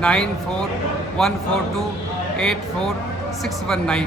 9411484619।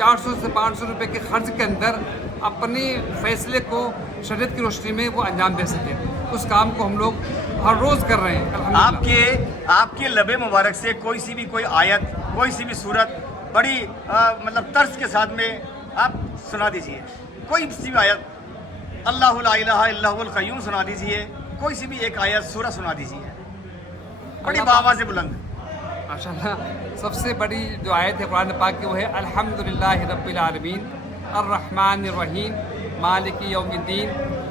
400 سے 500 روپے کے خرچ کے اندر اپنی فیصلے کو شریعت کی روشنی میں وہ انجام دے سکیں. اس کام کو ہم لوگ ہر روز کر رہے ہیں الحمدللہ. آپ کے لب مبارک سے کوئی سی بھی کوئی آیت، کوئی سی بھی صورت بڑی مطلب طرز کے ساتھ میں آپ سنا دیجئے. کوئی سی بھی آیت، اللہ لا الہ الا هو القیوم سنا دیجئے. کوئی سی بھی ایک آیت سورہ سنا دیجئے بڑی بآواز بلند. ماشاءاللہ سب سے بڑی جو آیت ہے قرآن پاک کی وہ ہے الحمدللہ رب العالمین الرحمن الرحیم مالک یوم الدین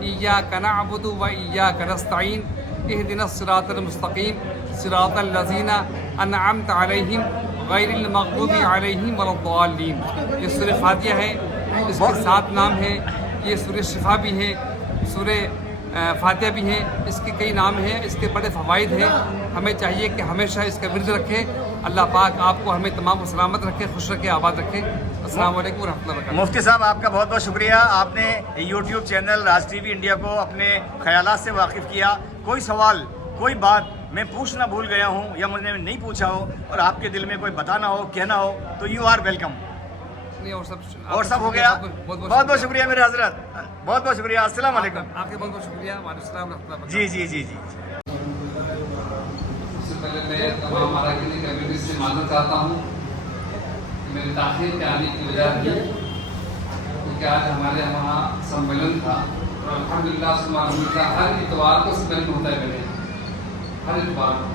ایاک نعبد و ایاک نستعین اہدنا الصراط المستقیم صراط الذین انعمت علیہم غیر المغضوب علیہم ولا الضالین. یہ سورہ فاتحہ ہے، اس کے 7 نام ہیں. یہ سورہ شفا بھی ہے، سورہ فاتحہ بھی ہے. اس کے کئی نام ہیں، اس کے بڑے فوائد ہیں. ہمیں چاہیے کہ ہمیشہ اس کا ورد رکھیں. اللہ پاک آپ کو ہمیں تمام سلامت رکھے، خوش رکھے، آباد رکھے. السلام علیکم ورحمۃ اللہ وبرکاتہ. مفتی صاحب آپ کا بہت بہت شکریہ. آپ نے یوٹیوب چینل راج ٹی وی انڈیا کو اپنے خیالات سے واقف کیا. کوئی سوال، کوئی بات میں پوچھنا بھول گیا ہوں یا مجھ نے نہیں پوچھا ہو اور آپ کے دل میں کوئی بتانا ہو، کہنا ہو تو یو آر ویلکم. اور سب ہو گیا. بہت بہت شکریہ میرے حضرت، بہت بہت شکریہ. السلام علیکم. آپ کے بہت بہت شکریہ. وعلیکم السلام ورحمۃ اللہ وبرکاتہ. جی جی جی جی. سب سے پہلے میں تمام اراکینی کمیونٹی سے معذرت چاہتا ہوں کہ میری تاخیر کے آنے کی وجہ تھی، کیونکہ آج ہمارے وہاں سمیلن تھا اور الحمدللہ الحمدللہ ہر اتوار کو سمیلن ہوتا ہے. میرے ہر اتوار کو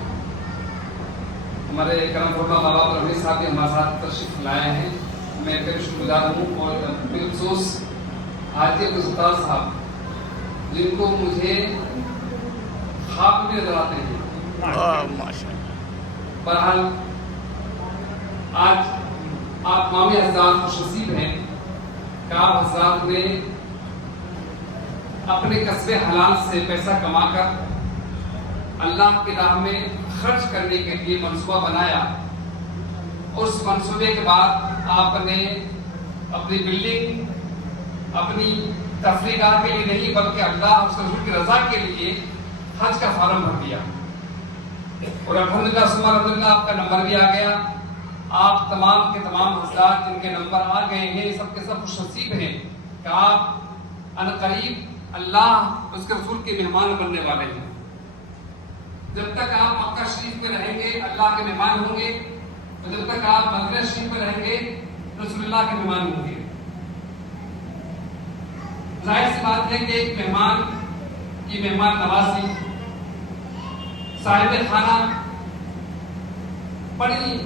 ہمارے کرم فرما بابا پرویز صاحب بھی ہمارے ساتھ تشریف لائے ہیں. میں پھر شکر گزار ہوں. اور بالخصوص حاجی عبدالستار صاحب جن کو مجھے خواب میں نظر آتے ہیں. بہرحال آج آپ مامی حضرات خوش نصیب ہیں کہ آپ حضرات نے اپنے کسب حلال سے پیسہ کما کر اللہ کی راہ میں خرچ کرنے کے لیے منصوبہ بنایا. اس منصوبے کے بعد آپ نے اپنی بلڈنگ، اپنی تفریح گاہ کے لیے نہیں بلکہ اللہ اور اس رسول کی رضا کے لیے حج کا فارم بھر دیا. اور الحمدللہ الحمدللہ آپ کا نمبر بھی آ گیا. آپ تمام کے تمام حضرات جن کے نمبر آ گئے ہیں سب کے سب خوش نصیب ہیں کہ آپ عنقریب اللہ اس کے رسول کے مہمان بننے والے ہیں. جب تک آپ مکہ شریف میں رہیں گے اللہ کے مہمان ہوں گے، اور جب تک آپ مدینہ شریف میں رہیں گے رسول اللہ کے مہمان ہوں گے. ظاہر سی بات ہے کہ ایک مہمان کی مہمان نوازی، صاحب خانہ بڑی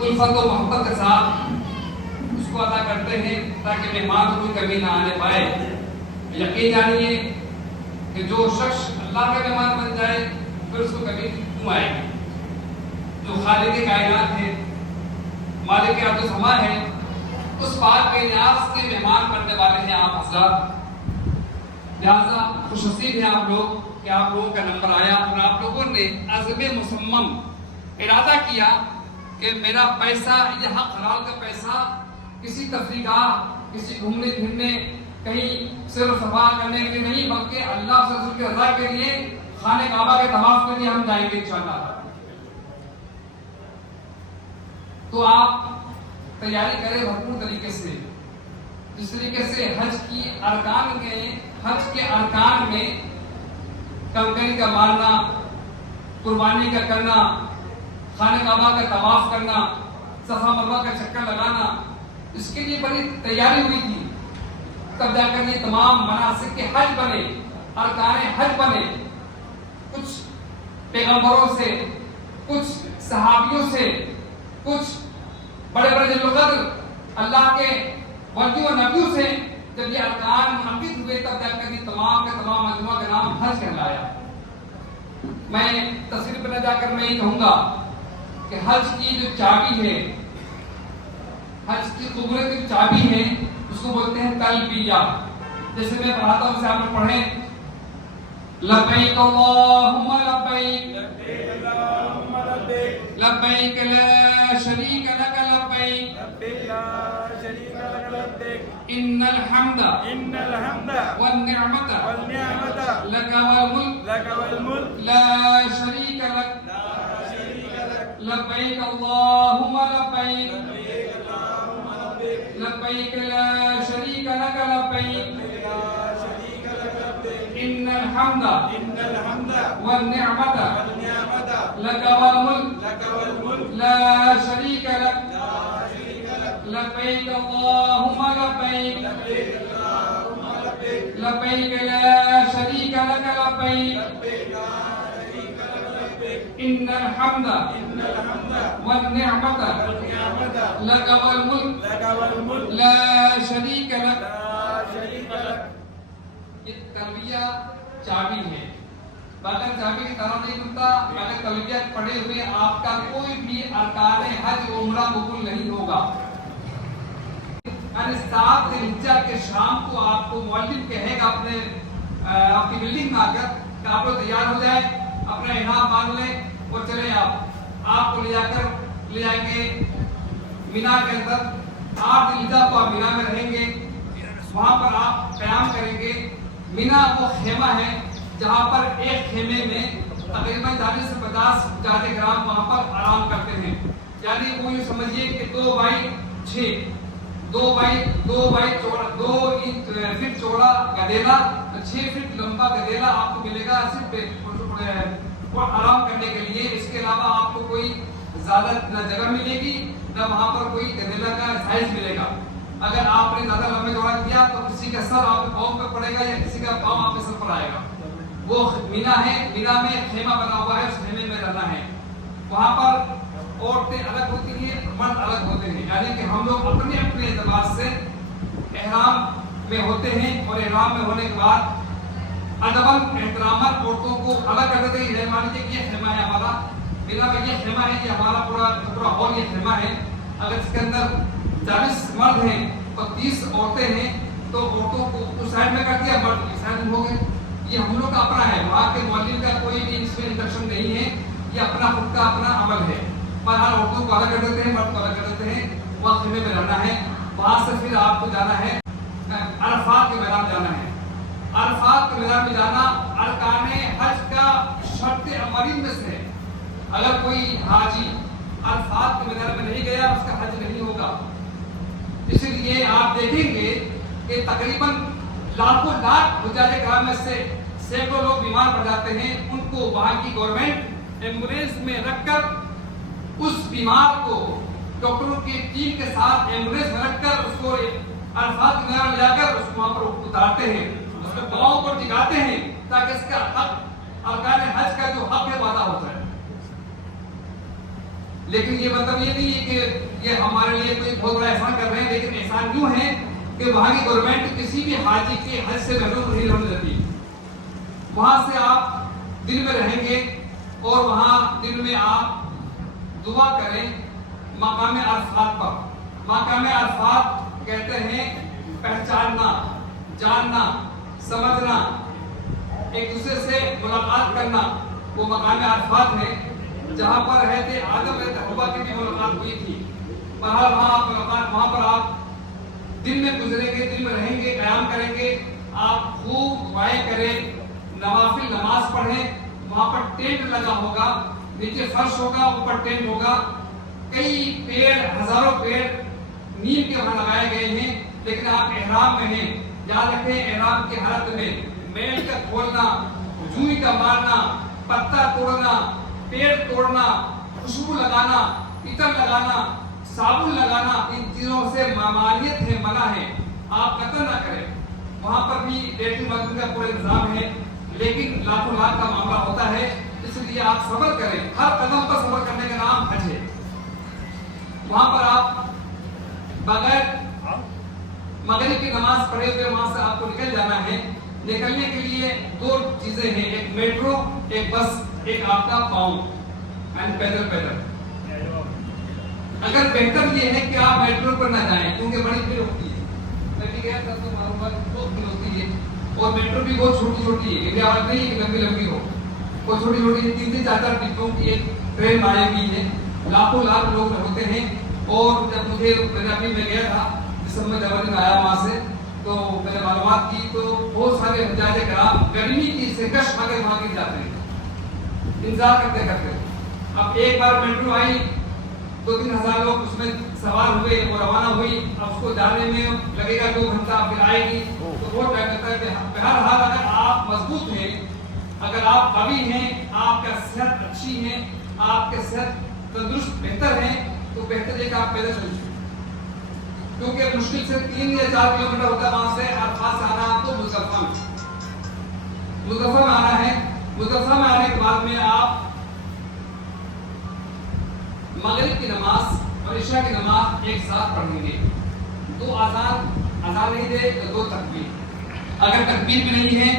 الفت و محبت کے ساتھ اس کو ادا کرتے ہیں تاکہ مہمان کو کوئی کمی نہ آنے پائے. یقین جانیے کہ جو شخص اللہ کا مہمان بن جائے پھر اس کو کمی کیوں آئے گی. جو خالق کائنات ہے، مالک ارض و سما ہے، اس پاک بے نیاز کے مہمان بننے والے ہیں آپ حضرات. لہٰذا خوش نصیب ہیں آپ لوگ کہ آپ لوگوں کا نمبر آیا اور آپ لوگوں نے عزم مصمم ارادہ کیا کہ میرا پیسہ، یہ حق حلال کا پیسہ کسی تفریح گاہ، کسی گھومنے پھرنے، کہیں سیر و صفا کرنے کے لیے نہیں بلکہ اللہ اور رسول کی رضا کے لیے خانہ کعبہ کے طواف کے لیے ہم جائیں گے انشاءاللہ. تو آپ تیاری کریں بھرپور طریقے سے، جس طریقے سے حج کی ارکان میں، حج کے ارکان میں کنکری کا مارنا، قربانی کا کرنا، خانہ کعبہ کا طواف کرنا، صفا مروہ کا چکر لگانا، اس کے لیے بڑی تیاری ہوئی تھی. تب جا کر یہ تمام مناسک کے حج بنے، ارکان حج بنے. کچھ پیغمبروں سے، کچھ صحابیوں سے، کچھ بڑے بڑے جلیل القدر اللہ کے ولیوں و نبیوں سے جب یہ ارکان منعقد ہوئے تب جا کر یہ تمام کے تمام مجموعہ کا نام حج کہلایا. میں تفصیل پہ نہ جا کر میں یہ کہوں گا کہ حج کی جو چابی ہے، حج کی قبولیت کی چابی ہے، اس کو بولتے ہیں تلبیہ. جیسے میں پڑھاتا ہوں اسے آپ لوگ پڑھیں. لبیک اللہم لبیک لبیک لا شریک لک لبیک ان الحمد والنعمت لک والملک لا شریک لک لبیک اللہم لبیک لبيك لا شريك لك لبيك إن الحمد والنعمة لك والملك لا شريك لك لبيك اللهم لبيك لبيك لا شريك لك لبيك إن الحمد والنعمة لك والملك لا شريك لك. یہ تلبیہ چابی ہے. بغیر چابی کی طرح نہیں کھلتا. بغیر تلبیہ پڑھے ہوئے آپ کا کوئی بھی ارکان حج عمرہ قبول نہیں ہوگا. یعنی 7 ذی الحجہ کے شام کو آپ کو مؤلف کہے گا اپنے آپ کی بلڈنگ میں آ کر کہ آپ لوگ تیار ہو جائیں, اپنا احرام باندھ لیں اور چلیں. آپ کو لے جائیں گے مینا کے اندر. 8 ذی الحجہ کو آپ مینا میں رہیں گے. وہاں پر آپ قیام کریں گے. مینا وہ خیمہ ہے جہاں پر ایک خیمے میں تقریباً 40 سے 50 حجاج کرام وہاں پر آرام کرتے ہیں. یعنی وہ یہ سمجھیے کہ 2x6 2 فٹ چوڑا گدیلا, 6 فٹ لمبا گدیلا آپ کو ملے گا صرف آرام کرنے کے لیے. اس کے علاوہ آپ کو کوئی زیادہ نہ جگہ ملے گی نہ وہاں پر کوئی گدیلا کا سائز ملے گا. اگر آپ نے زیادہ لمبے چوڑا کیا تو کسی کا سر آپ کے پاؤں پہ پڑے گا یا کسی کا پاؤں آپ کے سر پر آئے گا. وہ مینا ہے, مینا میں خیمہ بنا ہوا ہے, اس خیمے میں رہنا ہے. وہاں پر عورتیں الگ ہوتی ہیں, مرد الگ ہوتے ہیں. یعنی کہ ہم لوگ اپنے اپنے اعتبار سے احرام میں ہوتے ہیں اور احرام میں ہونے کے بعد ادباً احترامات عورتوں کو الگ کر دیتے ہیں. یہ مان لیجیے کہ یہ خیمہ ہے ہمارا, مینا میں یہ خیمہ ہے, یہ ہمارا پورا ہال یہ خیمہ ہے. اگر اس کے اندر 40 مرد ہیں اور 30 عورتیں ہیں تو عورتوں کو اس سائڈ میں کر دیا, مرد اس سائڈ میں ہو گئے. یہ ہم لوگ کا اپنا ہے, وہاں کے مولوی کا کوئی بھی اس میں انسٹرکشن نہیں ہے. یہ اپنا خود کا اپنا عمل ہے. بہرحال عورتوں کو الگ کر دیتے ہیں, مرد کو الگ کر دیتے ہیں. وہاں خیمے میں رہنا ہے. وہاں سے پھر آپ کو جانا ہے عرفات کے میدان جانا ہے. عرفات کے میدان میں جانا ارکان حج کا شرط عملی میں سے ہے. اگر کوئی حاجی عرفات کے میدان میں نہیں گیا اس کا حج نہیں ہوگا. اس لیے آپ دیکھیں گے کہ تقریباً لاکھوں لاکھ حجاج کرام میں سے سینکڑوں لوگ بیمار پڑ جاتے ہیں. ان کو وہاں کی گورنمنٹ ایمبولینس میں رکھ کر اس بیمار کو ڈاکٹروں کی ٹیم کے ساتھ ایمبولینس میں رکھ کر اس کو عرفات کے میدان لے جا کر اس کو وہاں پر اتارتے ہیں, اس کے پاؤں کو ٹکاتے ہیں تاکہ اس کا حق ارکان حج کا جو حق ہے وعدہ ہوتا ہے. لیکن یہ مطلب یہ نہیں ہے کہ یہ ہمارے لیے کوئی بہت بڑا احسان کر رہے ہیں, لیکن احسان یوں ہے کہ وہاں کی گورنمنٹ کسی بھی حاجی کے حج سے محروم نہیں ہونے دیتی. وہاں سے آپ دن میں رہیں گے اور وہاں دن میں آپ دعا کریں مقام عرفات پر. مقام عرفات کہتے ہیں پہچاننا, جاننا, سمجھنا, ایک دوسرے سے ملاقات کرنا. وہ مقام عرفات ہے جہاں پر رہتے آدم رہتے حوا کی بھی ملاقات ہوئی تھی. بہرحال وہاں پر آپ دن میں گزریں گے, دن میں رہیں گے, قیام کریں گے. آپ خوب دعائیں کریں, نوافل نماز پڑھیں. وہاں پر ٹینٹ لگا ہوگا, نیچے فرش ہوگا, اوپر ٹینٹ ہوگا. کئی پیڑ, ہزاروں پیڑ نیم کے وہاں لگائے گئے ہیں. لیکن آپ احرام میں ہیں. یاد رکھیں احرام کی حالت میں میل کا کھولنا, جوئی کا مارنا, پتا توڑنا, پیڑ توڑنا, خوشبو لگانا, عطر لگانا, صابن لگانا, ان چیزوں سے ممانعت ہے, منع ہے. آپ قطع نہ کریں. وہاں پر بھی لیٹرین باتھ کا پورا انتظام ہے, لیکن لاکھوں لاکھ کا معاملہ ہوتا ہے. اس لیے آپ صبر کریں. ہر قدم پر صبر کرنے کا نام حج ہے. وہاں پر آپ بغیر مغرب کی نماز پڑھے ہوئے وہاں سے آپ کو نکل جانا ہے. نکلنے کے لیے 2 چیزیں ہیں, ایک میٹرو, ایک بس, ایک آپ کا پاؤں اینڈ پیدل. اگر بہتر یہ ہے کہ آپ میٹرو پر نہ جائیں کیونکہ بڑی بھیڑ ہوتی ہے. میں بھی گیا تھا تو معلومات بہت بھیڑ ہوتی ہے اور میٹرو بھی بہت چھوٹی چھوٹی ہے. یہ بات نہیں کہ لمبی ہو, وہ چھوٹی چھوٹی 3 4 ڈبوں کی ایک ٹرین آئی ہوئی ہے. لاکھوں لاکھ لوگ ہوتے ہیں. اور جب مجھے میں گیا تھا دسمبر جنوری میں آیا وہاں سے, تو میں نے معلومات کی تو بہت سارے حجاج کرام گرمی کی سرکش کھا کے وہاں گر جاتے ہیں انتظار کرتے کرتے. اب ایک بار میٹرو آئی 2-3 ہزار لوگ اس میں سوار ہوئے اور روانہ ہوئی. اب اس کو جانے میں لگے گا 2 گھنٹہ، پھر آئے گی تو بہت ٹائم لگتا ہے. بہرحال اگر آپ مضبوط ہیں، اگر آپ قوی ہیں، آپ کا صحت اچھی ہے، آپ کے صحت تندرست بہتر ہے، تو بہتر ہے کہ آپ پیدل چلیں. کیونکہ مشکل سے 3 یا 4 کلومیٹر ہوتا ہے وہاں سے عرفات سے آنا آپ کو مزدلفہ میں آنا ہے. مزدلفہ میں آنے کے بعد میں آپ مغرب کی نماز اور عشاء کی نماز ایک ساتھ پڑھیں گے. 2 اذان نہیں دے تو 2 تکبیر. اگر تکبیر بھی نہیں ہے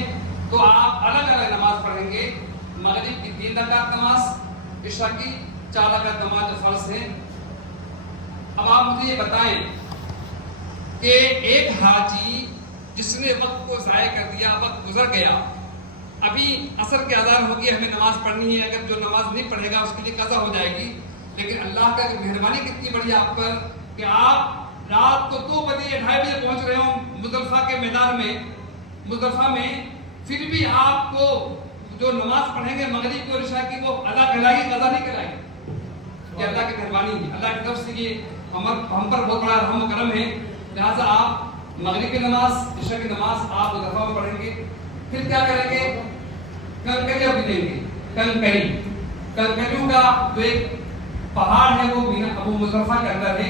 تو آپ الگ الگ نماز پڑھیں گے. مغرب کی 3 رکعت نماز، عشاء کی 4 رکعت نماز جو فرض ہے. اب آپ مجھے یہ بتائیں کہ ایک حاجی جس نے وقت کو ضائع کر دیا، وقت گزر گیا، ابھی عصر کی اذان ہوگی، ہمیں نماز پڑھنی ہے، اگر جو نماز نہیں پڑھے گا اس کے لیے قضا ہو جائے گی. لیکن اللہ کا مہربانی کتنی بڑی آپ پر کہ آپ رات کو 2 بجے یا 2:30 بجے پہنچ رہے ہوں مزدلفہ کے میدان میں، مزدلفہ میں، پھر بھی آپ کو جو نماز پڑھیں گے مغرب کی اور عشاء کی وہ ادا کہلائے گی، قضا نہیں کہلائے گی. یہ اللہ کی مہربانی ہے، اللہ کی طرف سے یہ ہم پر بہت بڑا رحم و کرم ہے. لہٰذا آپ مغرب کی نماز، عشاء کی نماز آپ مزدلفہ میں پڑھیں گے. پھر کیا کریں گے؟ کنکریاں بھی دیں گے. کنکریوں کا جو ایک پہاڑ ہے وہ ابو مزدلفہ کے اندر ہے.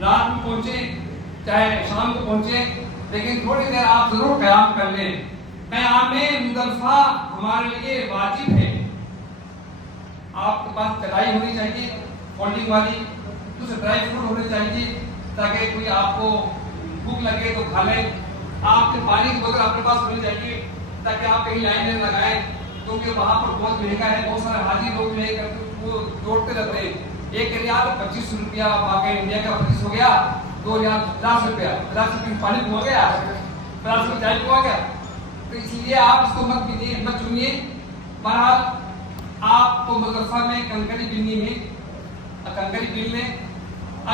رات میں پہنچے چاہے شام کو پہنچے، لیکن تھوڑی دیر آپ ضرور قیام کر لیں. قیام مزدلفہ ہمارے لیے واجب ہے. آپ کے پاس چٹائی ہونی چاہیے فولڈنگ والی، کچھ ڈرائی فروٹ ہونے چاہیے تاکہ کوئی آپ کو بھوک لگے تو کھا لیں. آپ کے پانی کی بوتل اپنے پاس ہونی چاہیے تاکہ آپ کہیں لائن نہیں لگائیں، کیونکہ وہاں پر بہت مہنگا ہے. بہت سارے حاجی لوگ جو ہے وہ دوڑتے رہتے ہیں. 1 ریال 25 روپیہ، باقی انڈیا کا 25 ہو گیا. 2 ریال 50 روپیہ، 50 روپئے پانی ہو گیا، 50 روپئے چائے ہو گیا. تو اس لیے آپ اس کو مت چنیے. بہرحال آپ کو مزدلفہ میں کنکری بننی ہے، کنکری بن لیں.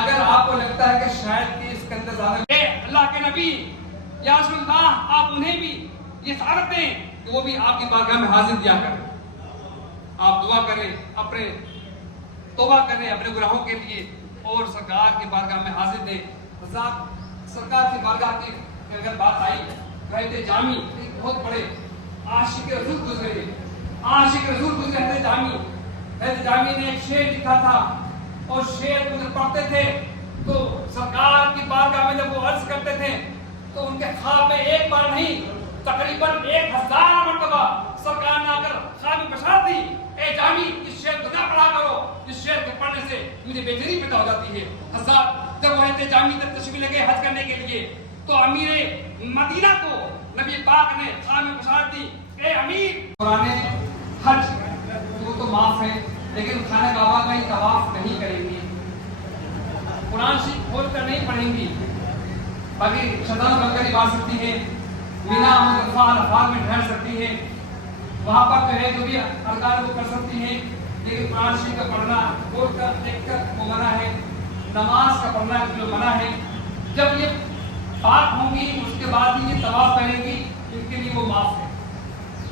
اگر آپ کو لگتا ہے کہ شاید کہ اس کے اندر زیادہ اللہ کے نبی یا رسول اللہ، آپ انہیں بھی یہ سعادت دیں کہ وہ بھی آپ کی بارگاہ میں حاضر دیا کریں. آپ دعا کریں، اپنے توبہ کریں اپنے گناہوں کے لیے اور سرکار کی بارگاہ میں حاضر دیں. سرکار کی بارگاہ کی اگر بات آئی، رہتے جامی ایک بہت بڑے عاشق رسول گزرے. عاشق رسول گزرے رہتے جامی. رہتے جامی نے ایک شعر لکھا تھا اور شعر کو جب پڑھتے تھے تو سرکار کی بارگاہ میں جب وہ عرض کرتے تھے تو ان کے خواب میں ایک بار نہیں تقریباً 1000 مرتبہ سرکار نے اگر خواب میں بشارت دی، اے جامی اس شعر کو نہ پڑھا کرو، اس شعر کو پڑھنے سے مجھے بہتری پیدا ہو جاتی ہے. حضرات جب وہ رہتے جامی تک تشریف لے گئے حج کرنے کے لیے تو امیر مدینہ کو نبی پاک نے خواب میں بشارت دی، اے امیر پرانے حج وہ تو معاف ہے لیکن خانہ کعبہ کا ہی طواف نہیں کریں گی، قرآن شریف کھول کر نہیں پڑھیں گی، باقی شطرنج بن کر آ سکتی ہے، مینا مزدلفہ عرفات میں ٹھہر سکتی ہے، وہاں پر جو ہے جو بھی ارکان وہ کر سکتی ہیں، لیکن قرآن شریف کا پڑھنا کھول کر دیکھ کر وہ منع ہے. نماز کا پڑھنا جو منع ہے. جب یہ پاک ہوں گی اس کے بعد ہی یہ طواف کریں گی، ان کے لیے وہ معاف ہے.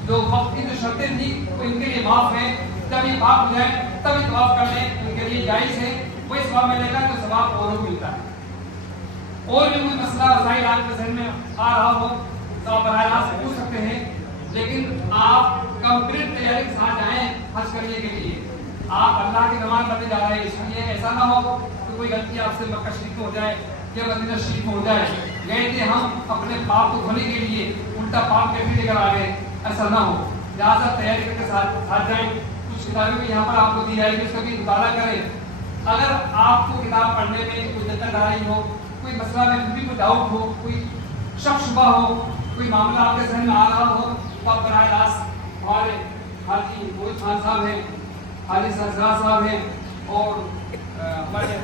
جو وقت کی جو شرطیں تھیں وہ ان کے لیے معاف ہے. جب یہ پاک ہو جائے تب یہ طواف کر لیں، ان کے لیے جائز ہے. وہی ثواب ملے گا جو ثواب اوروں کو ملتا ہے. اور بھی کوئی مسئلہ مسائل آپ کے ذہن میں آ رہا ہو تو آپ براہ راست پوچھ سکتے ہیں، لیکن آپ کمپلیٹ تیاری کے ساتھ جائیں حج کرنے کے لیے. آپ اللہ کی نماز پڑھنے جا رہے ہیں، اس لیے ایسا نہ ہو کہ کوئی غلطی آپ سے مکہ شریف میں ہو جائے یا مدینہ شریف میں ہو جائے. گئے تھے ہم اپنے پاپ کو دھونے کے لیے، الٹا پاپ کے بھی لے کر آ گئے، ایسا نہ ہو. لہٰذا تیاری کر کے ساتھ جائیں. کچھ کتابیں بھی یہاں پر آپ کو دی جائے گی، اس کا بھی مطالعہ کریں. اگر آپ کو کتاب پڑھنے میں کوئی دقت آ رہی ہو، کوئی مسئلہ میں بھی کوئی ڈاؤٹ ہو، کوئی شک شبہ ہو، کوئی معاملہ آپ کے ذہن میں آ رہا ہو تو آپ براہ راست ہمارے حاجی موہد خان صاحب ہیں، حاجی سرفراز صاحب ہیں اور ہمارے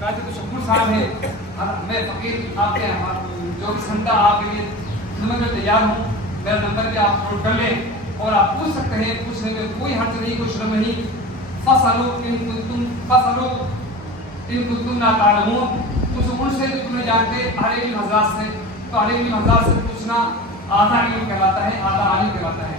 قاضی شکور صاحب ہیں. میں فقیر آپ کے جو بھی سنتا آپ کے لیے خدمت میں تیار ہوں. میرا نمبر بھی آپ نوٹ کر لیں اور آپ پوچھ سکتے ہیں، پوچھنے میں کوئی حرج نہیں، کوئی شرم نہیں. فَاسْأَلُوا إِن كُنتُمْ لَا تَعْلَمُونَ. کچھ ان سے جو تمہیں جانتے اہل علم حضرات سے، تو اہل علم حضرات سے پوچھنا آدھا علم کہلاتا ہے، آدھا عالم کہلاتا ہے.